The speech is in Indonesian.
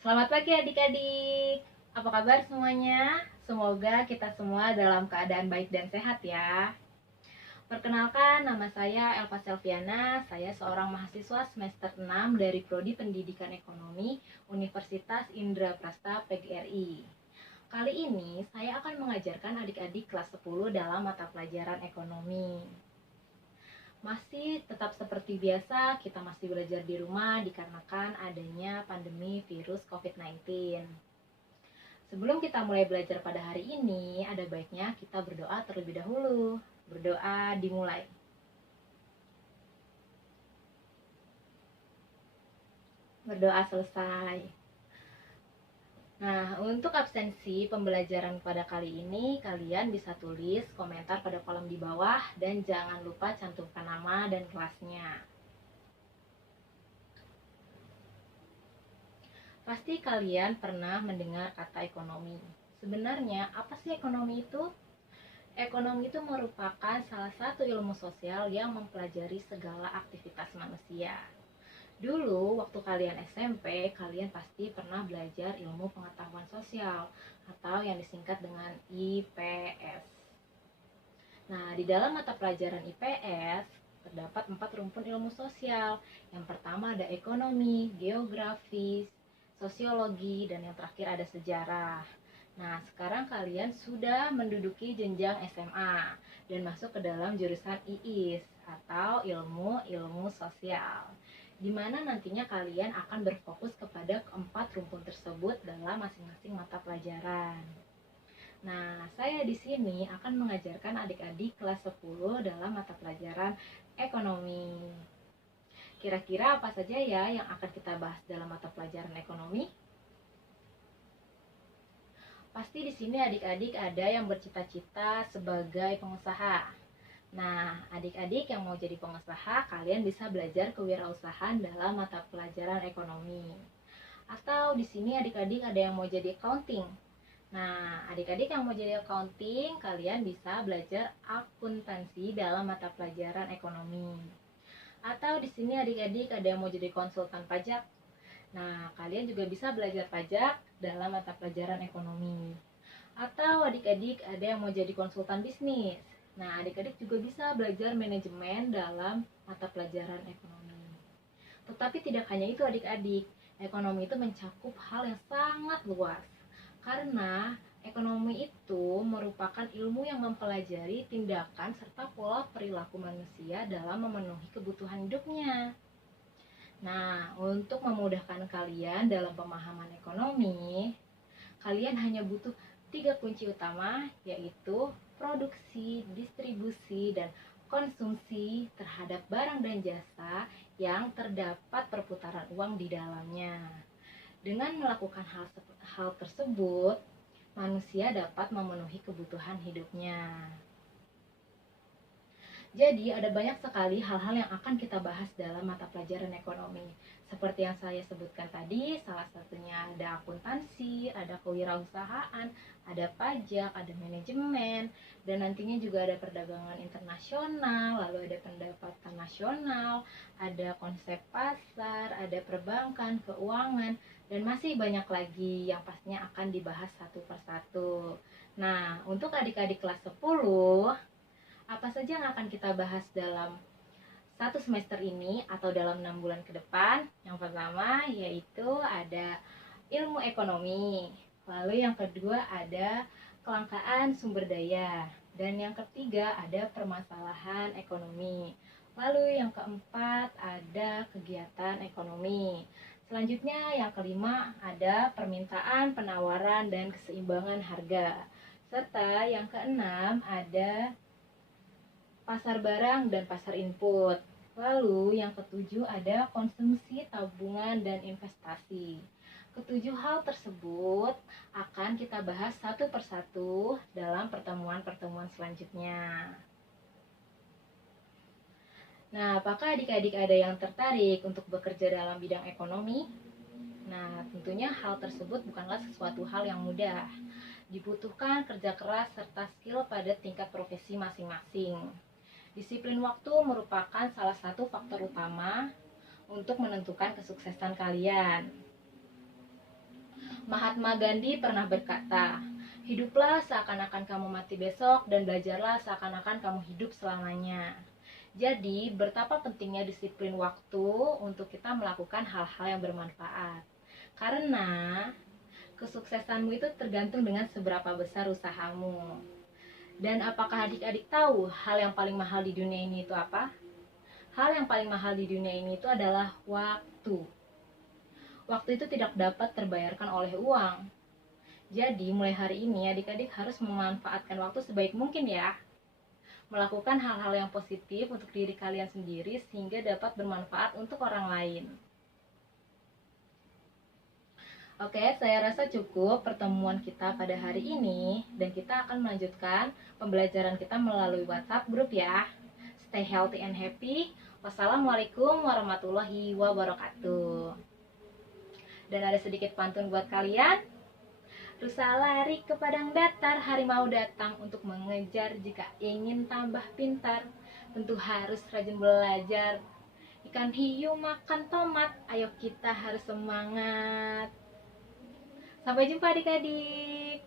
Selamat pagi adik-adik. Apa kabar semuanya? Semoga kita semua dalam keadaan baik dan sehat ya. Perkenalkan, nama saya Elva Selviana. Saya seorang mahasiswa semester 6 dari Prodi Pendidikan Ekonomi Universitas Indraprasta PGRI. Kali ini saya akan mengajarkan adik-adik kelas 10 dalam mata pelajaran ekonomi. Masih tetap seperti biasa, kita masih belajar di rumah dikarenakan adanya pandemi virus COVID-19. Sebelum kita mulai belajar pada hari ini, ada baiknya kita berdoa terlebih dahulu. Berdoa dimulai. Berdoa selesai. Nah, untuk absensi pembelajaran pada kali ini, kalian bisa tulis komentar pada kolom di bawah dan jangan lupa cantumkan nama dan kelasnya. Pasti kalian pernah mendengar kata ekonomi. Sebenarnya, apa sih ekonomi itu? Ekonomi itu merupakan salah satu ilmu sosial yang mempelajari segala aktivitas manusia. Dulu, waktu kalian SMP, kalian pasti pernah belajar ilmu pengetahuan sosial atau yang disingkat dengan IPS. Nah, di dalam mata pelajaran IPS, terdapat 4 rumpun ilmu sosial. Yang pertama ada ekonomi, geografi, sosiologi, dan yang terakhir ada sejarah. Nah, sekarang kalian sudah menduduki jenjang SMA dan masuk ke dalam jurusan IIS atau ilmu sosial, di mana nantinya kalian akan berfokus kepada keempat rumpun tersebut dalam masing-masing mata pelajaran. Nah, saya di sini akan mengajarkan adik-adik kelas 10 dalam mata pelajaran ekonomi. Kira-kira apa saja ya yang akan kita bahas dalam mata pelajaran ekonomi? Pasti di sini adik-adik ada yang bercita-cita sebagai pengusaha. Nah, adik-adik yang mau jadi pengusaha, kalian bisa belajar kewirausahaan dalam mata pelajaran ekonomi. Atau di sini adik-adik ada yang mau jadi accounting. Nah, adik-adik yang mau jadi accounting, kalian bisa belajar akuntansi dalam mata pelajaran ekonomi. Atau di sini adik-adik ada yang mau jadi konsultan pajak. Nah, kalian juga bisa belajar pajak dalam mata pelajaran ekonomi. Atau adik-adik ada yang mau jadi konsultan bisnis. Nah, adik-adik juga bisa belajar manajemen dalam mata pelajaran ekonomi. Tetapi tidak hanya itu adik-adik, ekonomi itu mencakup hal yang sangat luas. Karena ekonomi itu merupakan ilmu yang mempelajari tindakan serta pola perilaku manusia dalam memenuhi kebutuhan hidupnya. Nah, untuk memudahkan kalian dalam pemahaman ekonomi, kalian hanya butuh 3 kunci utama, yaitu produksi, distribusi, dan konsumsi terhadap barang dan jasa yang terdapat perputaran uang di dalamnya. Dengan melakukan hal tersebut, manusia dapat memenuhi kebutuhan hidupnya. Jadi ada banyak sekali hal-hal yang akan kita bahas dalam mata pelajaran ekonomi. Seperti yang saya sebutkan tadi, salah satunya ada akuntansi, ada kewirausahaan, ada pajak, ada manajemen, dan nantinya juga ada perdagangan internasional, lalu ada pendapatan nasional, ada konsep pasar, ada perbankan, keuangan, dan masih banyak lagi yang pastinya akan dibahas satu persatu. Nah, untuk adik-adik kelas 10, apa saja yang akan kita bahas dalam satu semester ini atau dalam 6 bulan ke depan? Yang pertama yaitu ada ilmu ekonomi, lalu yang kedua ada kelangkaan sumber daya, dan yang ketiga ada permasalahan ekonomi, lalu yang keempat ada kegiatan ekonomi. Selanjutnya yang kelima ada permintaan, penawaran, dan keseimbangan harga. Serta yang keenam ada pasar barang dan pasar input. Lalu yang ketujuh ada konsumsi, tabungan, dan investasi. Ketujuh hal tersebut akan kita bahas satu persatu dalam pertemuan-pertemuan selanjutnya. Nah, apakah adik-adik ada yang tertarik untuk bekerja dalam bidang ekonomi? Nah, tentunya hal tersebut bukanlah sesuatu hal yang mudah. Dibutuhkan kerja keras serta skill pada tingkat profesi masing-masing. Disiplin waktu merupakan salah satu faktor utama untuk menentukan kesuksesan kalian. Mahatma Gandhi pernah berkata, "Hiduplah seakan-akan kamu mati besok dan belajarlah seakan-akan kamu hidup selamanya." Jadi, betapa pentingnya disiplin waktu untuk kita melakukan hal-hal yang bermanfaat. Karena kesuksesanmu itu tergantung dengan seberapa besar usahamu. Dan apakah adik-adik tahu hal yang paling mahal di dunia ini itu apa? Hal yang paling mahal di dunia ini itu adalah waktu. Waktu itu tidak dapat terbayarkan oleh uang. Jadi, mulai hari ini adik-adik harus memanfaatkan waktu sebaik mungkin ya. Melakukan hal-hal yang positif untuk diri kalian sendiri sehingga dapat bermanfaat untuk orang lain. Oke, saya rasa cukup pertemuan kita pada hari ini dan kita akan melanjutkan pembelajaran kita melalui WhatsApp group ya. Stay healthy and happy. Wassalamualaikum warahmatullahi wabarakatuh. Dan ada sedikit pantun buat kalian. Rusa lari ke padang datar, harimau datang untuk mengejar. Jika ingin tambah pintar, tentu harus rajin belajar. Ikan hiu makan tomat, ayo kita harus semangat. Sampai jumpa adik-adik.